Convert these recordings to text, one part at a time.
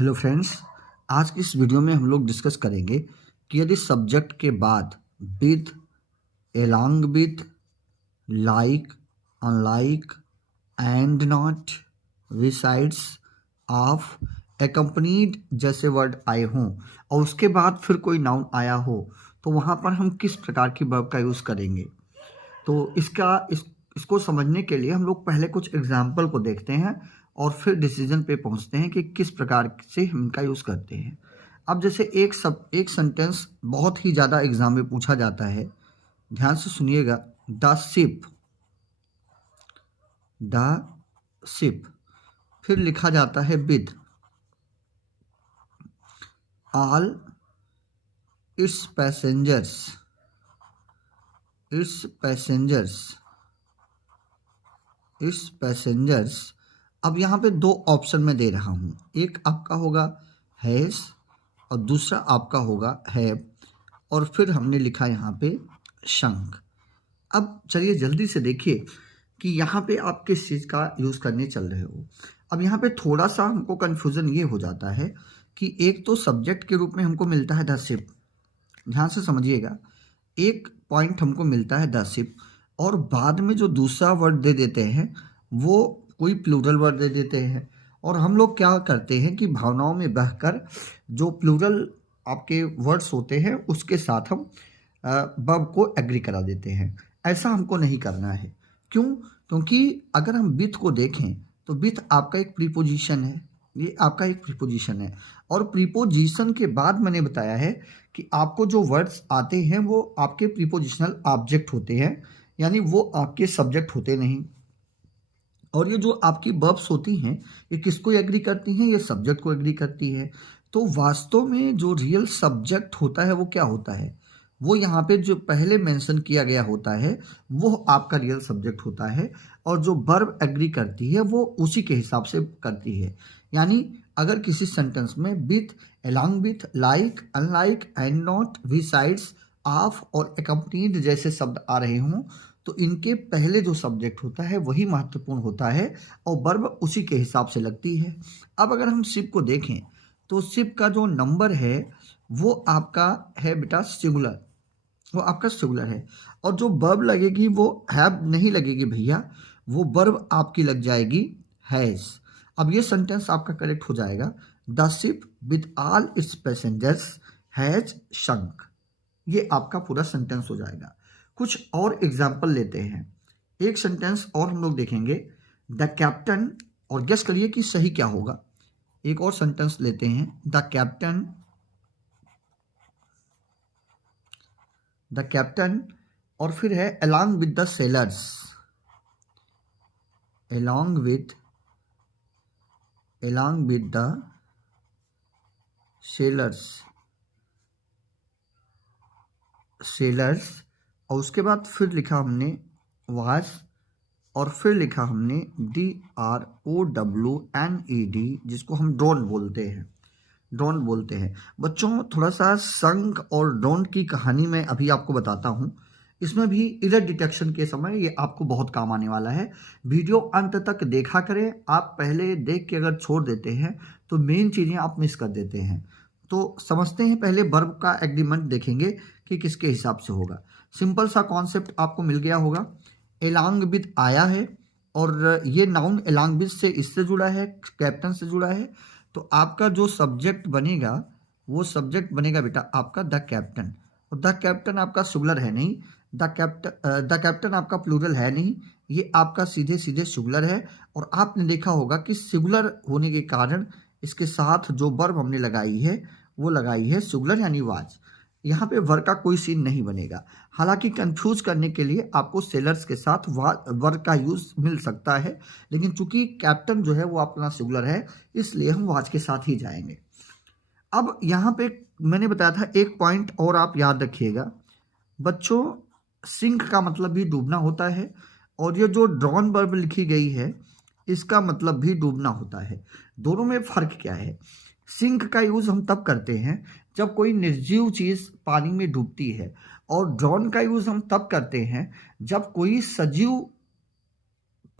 Hello friends, आज की इस वीडियो में हम लोग डिस्कस करेंगे कि यदि सब्जेक्ट के बाद with, along with, like, unlike, and not, besides, of, accompanied जैसे वर्ड आए हों और उसके बाद फिर कोई नाउन आया हो तो वहाँ पर हम किस प्रकार की वर्ब का यूज़ करेंगे। तो इसको समझने के लिए हम लोग पहले कुछ एग्जाम्पल को देखते हैं और फिर डिसीजन पे पहुंचते हैं कि किस प्रकार से हम इनका यूज़ करते हैं। अब जैसे एक सेंटेंस बहुत ही ज़्यादा एग्जाम में पूछा जाता है, ध्यान से सुनिएगा। द शिप, द शिप, फिर लिखा जाता है with, all its passengers, it's passengers, it's passengers. अब यहाँ पे दो ऑप्शन मैं दे रहा हूँ, एक आपका होगा हैज़ और दूसरा आपका होगा हैव, और फिर हमने लिखा यहाँ पे शंक। अब चलिए जल्दी से देखिए कि यहाँ पे आप किस चीज़ का यूज़ करने चल रहे हो। अब यहाँ पे थोड़ा सा हमको कन्फ्यूज़न ये हो जाता है कि एक तो सब्जेक्ट के रूप में हमको मिलता है द शिप, ध्यान से समझिएगा, एक पॉइंट हमको मिलता है द शिप और बाद में जो दूसरा वर्ड दे देते हैं वो कोई प्लूरल वर्ड दे देते हैं। और हम लोग क्या करते हैं कि भावनाओं में बहकर जो प्लूरल आपके वर्ड्स होते हैं उसके साथ हम वर्ब को एग्री करा देते हैं। ऐसा हमको नहीं करना है। क्यों? क्योंकि अगर हम विथ को देखें तो विथ आपका एक प्रीपोजिशन है, ये आपका एक प्रीपोजिशन है और प्रीपोजिशन के बाद मैंने बताया है कि आपको जो वर्ड्स आते हैं वो आपके प्रीपोजिशनल ऑब्जेक्ट होते हैं, यानी वो आपके सब्जेक्ट होते नहीं। और ये जो आपकी वर्ब्स होती हैं ये किसको एग्री करती हैं? ये सब्जेक्ट को एग्री करती है। तो वास्तव में जो रियल सब्जेक्ट होता है वो क्या होता है? वो यहाँ पे जो पहले मेंशन किया गया होता है वो आपका रियल सब्जेक्ट होता है और जो वर्ब एग्री करती है वो उसी के हिसाब से करती है। यानी अगर किसी सेंटेंस में with, along with, like, unlike, and not, besides, of और accompanied जैसे शब्द आ रहे हों तो इनके पहले जो सब्जेक्ट होता है वही महत्वपूर्ण होता है और वर्ब उसी के हिसाब से लगती है। अब अगर हम शिप को देखें तो शिप का जो नंबर है वो आपका है बेटा सिंगुलर, वो आपका सिंगुलर है और जो वर्ब लगेगी वो हैव नहीं लगेगी भैया, वो वर्ब आपकी लग जाएगी हैज़। अब ये सेंटेंस आपका करेक्ट हो जाएगा, the ship with all its passengers has sunk. ये आपका पूरा सेंटेंस हो जाएगा। कुछ और एग्जाम्पल लेते हैं, एक सेंटेंस और हम लोग देखेंगे, द कैप्टन, और गेस करिए कि सही क्या होगा। एक और सेंटेंस लेते हैं, द कैप्टन और फिर है along with the sailors, along with the sailors और उसके बाद फिर लिखा हमने was और फिर लिखा हमने DROWNED जिसको हम ड्रोन बोलते हैं। बच्चों थोड़ा सा संक और ड्रोन की कहानी मैं अभी आपको बताता हूँ, इसमें भी एरर डिटेक्शन के समय ये आपको बहुत काम आने वाला है। वीडियो अंत तक देखा करें, आप पहले देख के अगर छोड़ देते हैं तो मेन चीज़ें आप मिस कर देते हैं। तो समझते हैं, पहले वर्ब का एग्रीमेंट देखेंगे कि किसके हिसाब से होगा। सिंपल सा कॉन्सेप्ट आपको मिल गया होगा, एलॉन्ग विद आया है और ये नाउन एलॉन्ग विद से इससे जुड़ा है, कैप्टन से जुड़ा है, तो आपका जो सब्जेक्ट बनेगा वो सब्जेक्ट बनेगा बेटा आपका द कैप्टन। और द कैप्टन आपका सिंगुलर है नहीं, द कैप्टन आपका प्लूरल है नहीं, ये आपका सीधे सीधे सिंगुलर है। और आपने देखा होगा कि सिंगुलर होने के कारण इसके साथ जो वर्ब हमने लगाई है वो लगाई है सिंगुलर यानी वाज। यहाँ पे वर्ब का कोई सीन नहीं बनेगा। हालांकि कंफ्यूज करने के लिए आपको सेलर्स के साथ वर्ब का यूज मिल सकता है, लेकिन चूंकि कैप्टन जो है वो अपना सिंगुलर है इसलिए हम वाज के साथ ही जाएंगे। अब यहाँ पे मैंने बताया था एक पॉइंट और आप याद रखिएगा बच्चों, सिंक का मतलब भी डूबना होता है और ये जो ड्रॉन वर्ब लिखी गई है इसका मतलब भी डूबना होता है। दोनों में फर्क क्या है? सिंक का यूज हम तब करते हैं जब कोई निर्जीव चीज पानी में डूबती है और ड्रॉन का यूज हम तब करते हैं जब कोई सजीव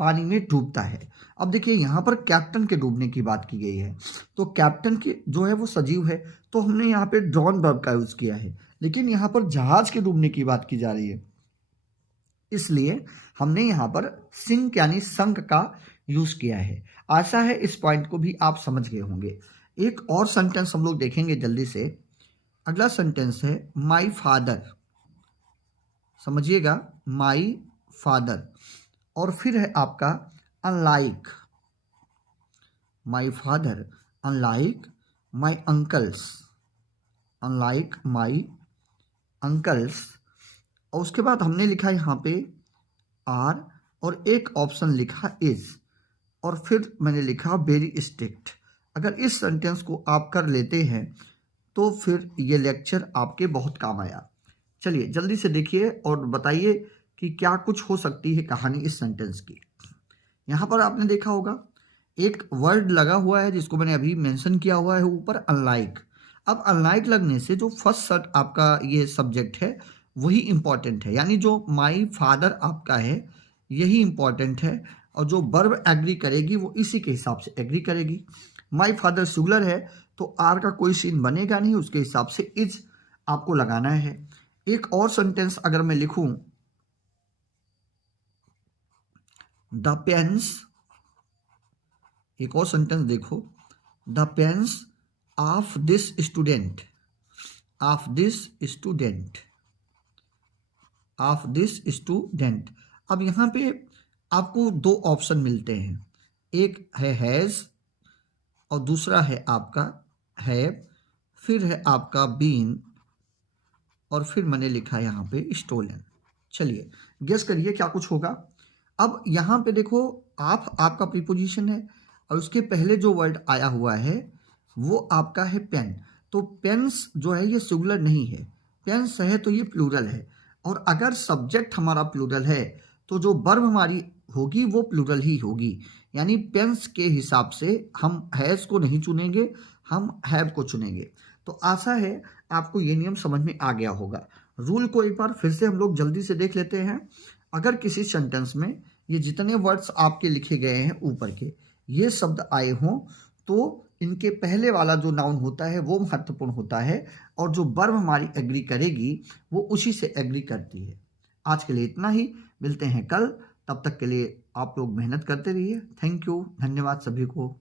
पानी में डूबता है। अब देखिए यहाँ पर कैप्टन के डूबने की बात की गई है, तो कैप्टन की जो है वो सजीव है, तो हमने यहाँ पे ड्रॉन वर्ब का यूज़ किया है। लेकिन यहाँ पर जहाज के डूबने की बात की जा रही है, इसलिए हमने यहाँ पर सिंक यानी संक का यूज़ किया है। आशा है इस पॉइंट को भी आप समझ गए होंगे। एक और सेंटेंस हम लोग देखेंगे जल्दी से। अगला सेंटेंस है माई फादर। समझिएगा, माई फादर। और फिर है आपका unlike, my father unlike my uncles, unlike my uncles. और उसके बाद हमने लिखा यहाँ पे आर और एक ऑप्शन लिखा इज, और फिर मैंने लिखा वेरी स्ट्रिक्ट। अगर इस सेंटेंस को आप कर लेते हैं तो फिर ये लेक्चर आपके बहुत काम आया। चलिए जल्दी से देखिए और बताइए कि क्या कुछ हो सकती है कहानी इस सेंटेंस की। यहाँ पर आपने देखा होगा एक वर्ड लगा हुआ है जिसको मैंने अभी मेंशन किया हुआ है ऊपर, अनलाइक। अब अनलाइक लगने से जो फर्स्ट शर्ट आपका ये सब्जेक्ट है वही इंपॉर्टेंट है, यानी जो माई फादर आपका है यही इंपॉर्टेंट है, और जो वर्ब एग्री करेगी वो इसी के हिसाब से एग्री करेगी। माई फादर सिंगुलर है तो आर का कोई सीन बनेगा नहीं, उसके हिसाब से इज आपको लगाना है। एक और सेंटेंस अगर मैं लिखूं, द पेन्स, एक और सेंटेंस देखो, the pains of this student, of this student, of this student. अब यहाँ पे आपको दो ऑप्शन मिलते हैं, एक है हैज़ और दूसरा है आपका हैव, फिर है आपका बीन, और फिर मैंने लिखा है यहाँ पे स्टोलन। चलिए गेस करिए क्या कुछ होगा। अब यहाँ पे देखो आप आपका प्रीपोजिशन है और उसके पहले जो वर्ड आया हुआ है वो आपका है पेन। तो पेन्स जो है ये सिंगुलर नहीं है, पेन्स है तो ये प्लूरल है, और अगर सब्जेक्ट हमारा प्लूरल है तो जो वर्ब हमारी होगी वो प्लूरल ही होगी। यानी पेन्स के हिसाब से हम हैज़ को नहीं चुनेंगे, हम हैव को चुनेंगे। तो आशा है आपको ये नियम समझ में आ गया होगा। रूल को एक बार फिर से हम लोग जल्दी से देख लेते हैं। अगर किसी सेंटेंस में ये जितने वर्ड्स आपके लिखे गए हैं ऊपर के ये शब्द आए हों तो इनके पहले वाला जो नाउन होता है वो महत्वपूर्ण होता है, और जो वर्ब हमारी एग्री करेगी वो उसी से एग्री करती है। आज के लिए इतना ही, मिलते हैं कल। तब तक के लिए आप लोग मेहनत करते रहिए। थैंक यू, धन्यवाद सभी को।